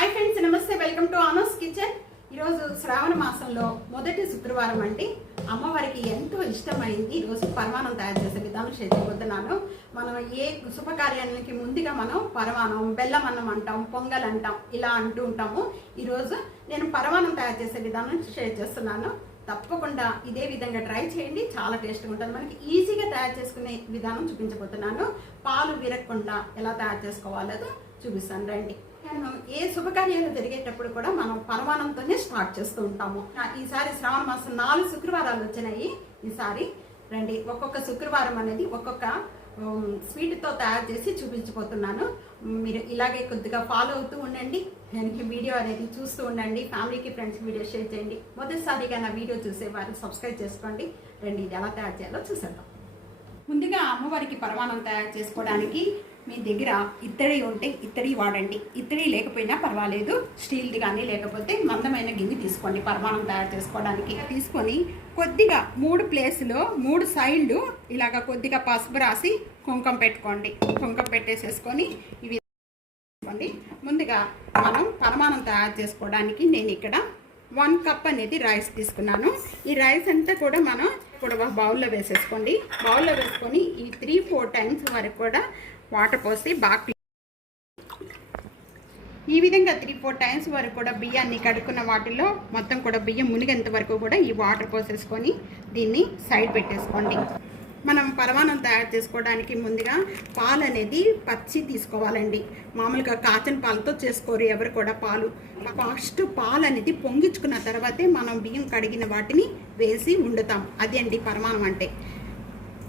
Hi friends, నమస్తే. Welcome to Aano's kitchen. ఈరోజు శ్రావణ మాసంలో మొదటి శుక్రవారం అండి. అమ్మవారికి ఎంతో ఇష్టమైంది ఈరోజు పరమాణం తయారు చేసే విధానం షేర్ చేయబోతున్నాను. మనం ఏ శుభకార్యానికి ముందుగా మనం పరమాణం, బెల్లం అన్నం అంటాం, పొంగల్ అంటాం, ఇలా అంటూ ఉంటాము. ఈరోజు నేను పరమాణం తయారు చేసే విధానం షేర్ చేస్తున్నాను. తప్పకుండా ఇదే విధంగా ట్రై చేయండి, చాలా టేస్ట్గా ఉంటుంది. మనకి ఈజీగా తయారు చేసుకునే విధానం చూపించబోతున్నాను. పాలు విరగకుండా ఎలా తయారు చేసుకోవాలో చూపిస్తాను, రండి. మనం ఏ శుభకార్యాలు జరిగేటప్పుడు కూడా మనం పరమాణంతోనే స్టార్ట్ చేస్తూ ఉంటాము. ఈసారి శ్రావణ మాసం 4 శుక్రవారాలు వచ్చినాయి. ఈసారి రండి, ఒక్కొక్క శుక్రవారం అనేది ఒక్కొక్క స్వీట్తో తయారు చేసి చూపించబోతున్నాను. మీరు ఇలాగే కొద్దిగా ఫాలో అవుతూ ఉండండి. దానికి వీడియో అనేది చూస్తూ ఉండండి. ఫ్యామిలీకి, ఫ్రెండ్స్కి వీడియో షేర్ చేయండి. మొదటిసారిగా నా వీడియో చూసేవారు సబ్స్క్రైబ్ చేసుకోండి. రండి, ఇది ఎలా తయారు చేయాలో చూసేద్దాం. ముందుగా అమ్మవారికి పరమాణం తయారు చేసుకోవడానికి మీ దగ్గర ఇత్తడి ఉంటే ఇత్తడి వాడండి. ఇత్తడి లేకపోయినా పర్వాలేదు, స్టీల్ది కానీ లేకపోతే మందమైన గిన్నె తీసుకోండి. పరమాణం తయారు చేసుకోవడానికి తీసుకొని కొద్దిగా 3 ప్లేస్లో 3 సైడ్లు ఇలాగ కొద్దిగా పసుపు రాసి కుంకుమ పెట్టుకోండి. కుంకుమ పెట్టేసేసుకొని ఇవి తీసుకోండి. ముందుగా మనం పరమాణం తయారు చేసుకోవడానికి నేను ఇక్కడ 1 కప్ అనేది రైస్ తీసుకున్నాను. ఈ రైస్ అంతా కూడా మనం ఇప్పుడు బౌల్లో వేసేసుకోండి. బౌల్లో వేసుకొని ఈ 3-4 టైమ్స్ వరకు కూడా వాటర్ పోసి బాగా ఈ విధంగా 3-4 టైమ్స్ వరకు కూడా బియ్యాన్ని కడుక్కున్న వాటిలో మొత్తం కూడా బియ్యం మునిగేంత వరకు కూడా ఈ వాటర్ పోసేసుకొని దీన్ని సైడ్ పెట్టేసుకోండి. మనం పరమాణం తయారు చేసుకోవడానికి ముందుగా పాలు అనేది పచ్చి తీసుకోవాలండి. మామూలుగా కాచిన పాలతో చేసుకోరు ఎవరు కూడా. ఫస్ట్ పాలు అనేది పొంగించుకున్న తర్వాతే మనం బియ్యం కడిగిన వాటిని వేసి వండుతాం. అది అండి పరమాణం అంటే.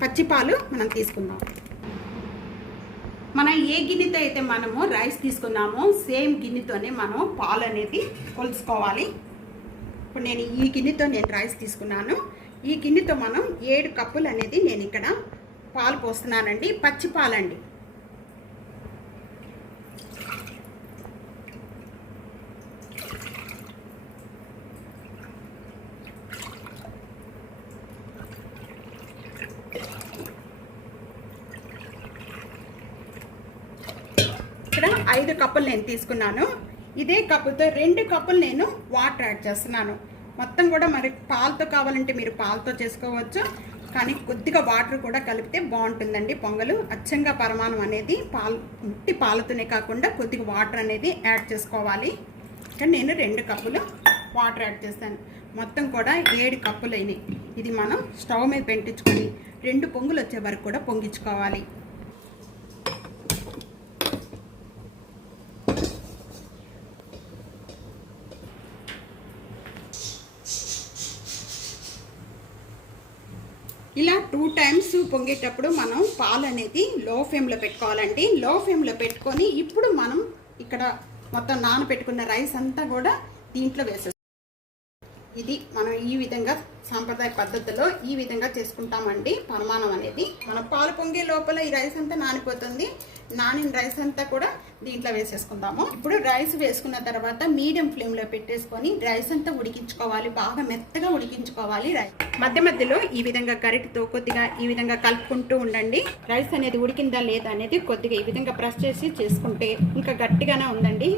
పచ్చి పాలు మనం తీసుకుందాం. మనం ఏ గిన్నెతో అయితే మనము రైస్ తీసుకున్నామో సేమ్ గిన్నెతోనే మనం పాలు అనేది కొలుసుకోవాలి. ఇప్పుడు నేను ఈ గిన్నెతో రైస్ తీసుకున్నాను. ఈ గిన్నెతో మనం 7 కప్పులు అనేది నేను ఇక్కడ పాలు పోస్తున్నానండి. పచ్చి పాలండి. ఇక్కడ 5 కప్పులు నేను తీసుకున్నాను. ఇదే కప్పుతో 2 కప్పులు నేను వాటర్ యాడ్ చేస్తున్నాను. మొత్తం కూడా మరి పాలతో కావాలంటే మీరు పాలతో చేసుకోవచ్చు, కానీ కొద్దిగా వాటర్ కూడా కలిపితే బాగుంటుందండి పొంగలు. అచ్చంగా పరమాణం అనేది ఉట్టి పాలతోనే కాకుండా కొద్దిగా వాటర్ అనేది యాడ్ చేసుకోవాలి. కానీ నేను 2 కప్పులు వాటర్ యాడ్ చేస్తాను. మొత్తం కూడా 7 కప్పులు అయినాయి. ఇది మనం స్టవ్ మీద పెట్టించుకొని 2 పొంగులు వచ్చే వరకు కూడా పొంగించుకోవాలి. ఇలా 2 టైమ్స్ పొంగేటప్పుడు మనం పాలు అనేది లో ఫ్లేమ్లో పెట్టుకోవాలండి. లో ఫ్లేమ్లో పెట్టుకొని ఇప్పుడు మనం ఇక్కడ మొత్తం నానబెట్టుకున్న రైస్ అంతా కూడా దీంట్లో వేసేస్తాం. ఇది మనం ఈ విధంగా సాంప్రదాయ పద్ధతిలో ఈ విధంగా చేసుకుంటామండి పరమాణం అనేది. మనం పాలు పొంగే లోపల ఈ రైస్ అంతా నానిపోతుంది. నానిన రైస్ అంతా కూడా దీంట్లో వేసేసుకుందాము. ఇప్పుడు రైస్ వేసుకున్న తర్వాత మీడియం ఫ్లేమ్లో పెట్టేసుకొని రైస్ అంతా ఉడికించుకోవాలి. బాగా మెత్తగా ఉడికించుకోవాలి. మధ్య మధ్యలో ఈ విధంగా గరిటెతో కొద్దిగా ఈ విధంగా కలుపుకుంటూ ఉండండి. రైస్ అనేది ఉడికిందా లేదా అనేది కొద్దిగా ఈ విధంగా ప్రెస్ చేసి చేసుకుంటే ఇంకా గట్టిగానే ఉందండి.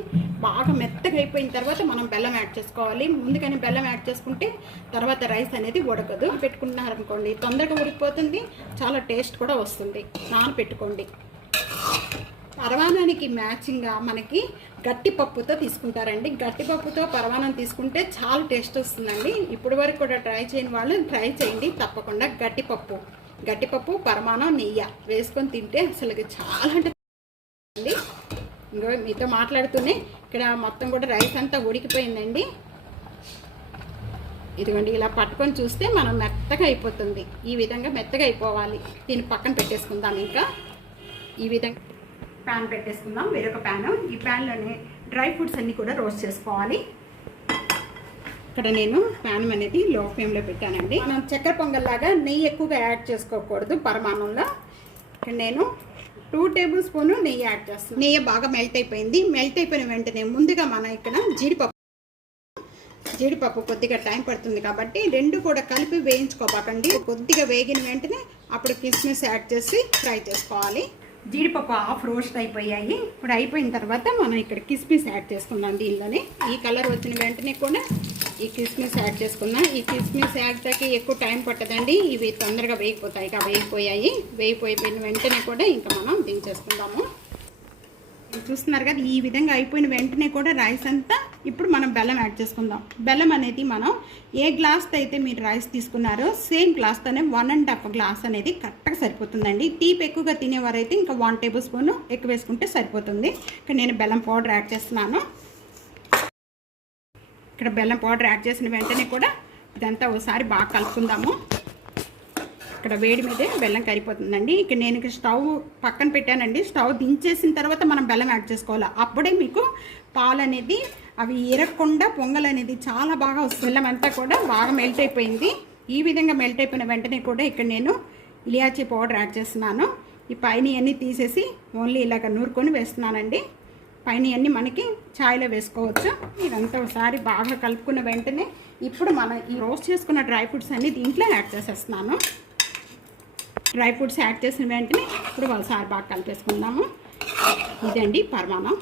బాగా మెత్తగా అయిపోయిన తర్వాత మనం బెల్లం యాడ్ చేసుకోవాలి. ముందుగానే బెల్లం యాడ్ చేసుకుంటే తర్వాత రైస్ అనేది ఉడకదు. పెట్టుకున్నారనుకోండి తొందరగా ఉడికిపోతుంది, చాలా టేస్ట్ కూడా వస్తుంది. నానబెట్టుకోండి. పరమాణానికి మ్యాచింగ్గా మనకి గట్టి పప్పుతో తీసుకుంటారండి. గట్టి పప్పుతో పరమాణం తీసుకుంటే చాలా టేస్ట్ వస్తుందండి. ఇప్పటి వరకు కూడా ట్రై చేయని వాళ్ళు ట్రై చేయండి తప్పకుండా. గట్టిపప్పు పరమాణం నెయ్యి వేసుకొని తింటే అసలు చాలా అంటే ఇంకో మీతో మాట్లాడుతూనే ఇక్కడ మొత్తం కూడా రైస్ అంతా ఉడికిపోయిందండి. ఇదిగోండి, ఇలా పట్టుకొని చూస్తే మనం మెత్తగా అయిపోతుంది. ఈ విధంగా మెత్తగా అయిపోవాలి. దీన్ని పక్కన పెట్టేసుకుందాం. ఇంకా ఈ విధంగా ప్యాన్ పెట్టేసుకుందాం, వేరొక ప్యాను. ఈ ప్యాన్లోనే డ్రై ఫ్రూట్స్ అన్నీ కూడా రోస్ట్ చేసుకోవాలి. ఇక్కడ నేను ప్యాన్ అనేది లో ఫ్లేమ్లో పెట్టానండి. మనం చక్కెర పొంగల్లాగా నెయ్యి ఎక్కువగా యాడ్ చేసుకోకూడదు పరమాణంలో. ఇక్కడ నేను 2 టేబుల్ స్పూన్ నెయ్యి యాడ్ చేస్తాను. నెయ్యి బాగా మెల్ట్ అయిపోయింది. మెల్ట్ అయిపోయిన వెంటనే ముందుగా మనం ఇక్కడ జీడిపప్పు కొద్దిగా టైం పడుతుంది కాబట్టి 2 కూడా కలిపి వేయించుకోబాకండి. కొద్దిగా వేగిన వెంటనే అప్పుడు కిస్మిస్ యాడ్ చేసి ఫ్రై చేసుకోవాలి. జీడిపప్పు హాఫ్ రోస్ట్ అయిపోయాయి. ఇప్పుడు అయిపోయిన తర్వాత మనం ఇక్కడ కిస్మిస్ యాడ్ చేసుకుందాం. దీనిలోనే ఈ కలర్ వచ్చిన వెంటనే కూడా ఈ కిస్మిస్ యాడ్ చేసుకుందాం. ఈ కిస్మిస్ యాడ్కి ఎక్కువ టైం పట్టదండి, ఇవి తొందరగా వేగిపోతాయి. ఇక వేగిపోయిన వెంటనే కూడా ఇంకా మనం దించేసుకుందాము. చూస్తున్నారు కదా, ఈ విధంగా అయిపోయిన వెంటనే కూడా రైస్ అంతా ఇప్పుడు మనం బెల్లం యాడ్ చేసుకుందాం. బెల్లం అనేది మనం ఏ గ్లాస్తో అయితే మీరు రైస్ తీసుకున్నారో సేమ్ గ్లాస్తోనే 1.5 గ్లాస్ అనేది కరెక్ట్గా సరిపోతుందండి. తీపి ఎక్కువగా తినేవారైతే ఇంకా 1 టేబుల్ స్పూన్ ఎక్కువ వేసుకుంటే సరిపోతుంది. ఇక్కడ నేను బెల్లం పౌడర్ యాడ్ చేస్తున్నాను. ఇక్కడ బెల్లం పౌడర్ యాడ్ చేసిన వెంటనే కూడా ఇదంతా ఒకసారి బాగా కలుపుకుందాము. ఇక్కడ వేడి మీదే బెల్లం కరిగిపోతుందండి. ఇక్కడ నేను స్టవ్ పక్కన పెట్టానండి. స్టవ్ దించేసిన తర్వాత మనం బెల్లం యాడ్ చేసుకోవాలి. అప్పుడే మీకు పాలు అనేది అవి ఎరగకుండా పొంగల్ అనేది చాలా బాగా వస్తుంది. బెల్లం అంతా కూడా బాగా మెల్ట్ అయిపోయింది. ఈ విధంగా మెల్ట్ అయిపోయిన వెంటనే కూడా ఇక్కడ నేను ఇలాచీ పౌడర్ యాడ్ చేస్తున్నాను. ఈ పైన అన్నీ తీసేసి ఓన్లీ ఇలాగ నూరుకొని వేస్తున్నానండి. పైన అన్నీ మనకి ఛాయ్లో వేసుకోవచ్చు. ఇదంతా ఒకసారి బాగా కలుపుకున్న వెంటనే ఇప్పుడు మనం ఈ రోస్ట్ చేసుకున్న డ్రై ఫ్రూట్స్ అన్నీ దీంట్లో యాడ్ చేసేస్తున్నాను. డ్రై ఫ్రూట్స్ యాడ్ చేసిన వెంటనే ఇప్పుడు ఒకసారి బాగా కలిపేసుకుందాము. ఇదండి పరమాన్నం.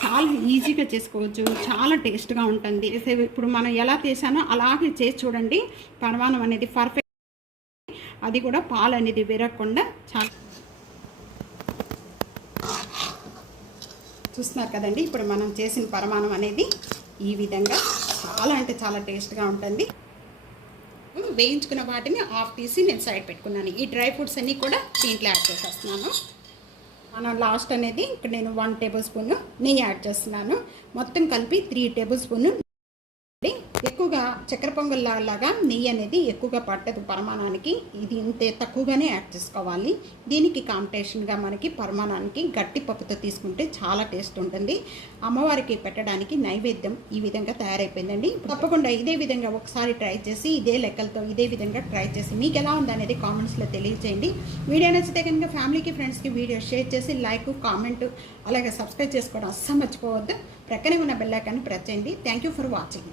చాలా ఈజీగా చేసుకోవచ్చు, చాలా టేస్ట్గా ఉంటుంది. ఇప్పుడు మనం ఎలా చేసానో అలాగే చేసి చూడండి. పరమాన్నం అనేది పర్ఫెక్ట్, అది కూడా పాలు అనేది విరగకుండా చాలా. చూస్తున్నారు కదండి, ఇప్పుడు మనం చేసిన పరమాన్నం అనేది ఈ విధంగా చాలా అంటే చాలా టేస్ట్గా ఉంటుంది. వేయించుకున్న వాటిని ఆఫ్ తీసి నేను సైడ్ పెట్టుకున్నాను. ఈ డ్రై ఫ్రూట్స్ అన్నీ కూడా దీంట్లో యాడ్ చేసేస్తున్నాను. మనం లాస్ట్ అనేది ఇక్కడ నేను 1 టేబుల్ స్పూన్ నెయ్యి యాడ్ చేస్తున్నాను. మొత్తం కలిపి 3 టేబుల్ స్పూన్. ఎక్కువగా చక్కెర పొంగల్ లాగా నెయ్యి అనేది ఎక్కువగా పట్టదు పరమాణానికి. ఇది ఇంతే తక్కువగానే యాడ్ చేసుకోవాలి. దీనికి కాంపిటీషన్గా మనకి పరమాణానికి గట్టి పప్పుతో తీసుకుంటే చాలా టేస్ట్ ఉంటుంది. అమ్మవారికి పెట్టడానికి నైవేద్యం ఈ విధంగా తయారైపోయిందండి. తప్పకుండా ఇదే విధంగా ఒకసారి ట్రై చేసి ఇదే లెక్కలతో ఇదే విధంగా ట్రై చేసి మీకు ఎలా ఉందనేది కామెంట్స్లో తెలియజేయండి. వీడియో నచ్చితే కనుక ఫ్యామిలీకి ఫ్రెండ్స్కి వీడియో షేర్ చేసి లైక్ కామెంట్ అలాగే సబ్స్క్రైబ్ చేసుకోవడం అస్సలు మర్చిపోవద్దు. ప్రక్కనే ఉన్న బెల్ ఐకాన్ని ప్రెస్ చేయండి. Thank you for watching.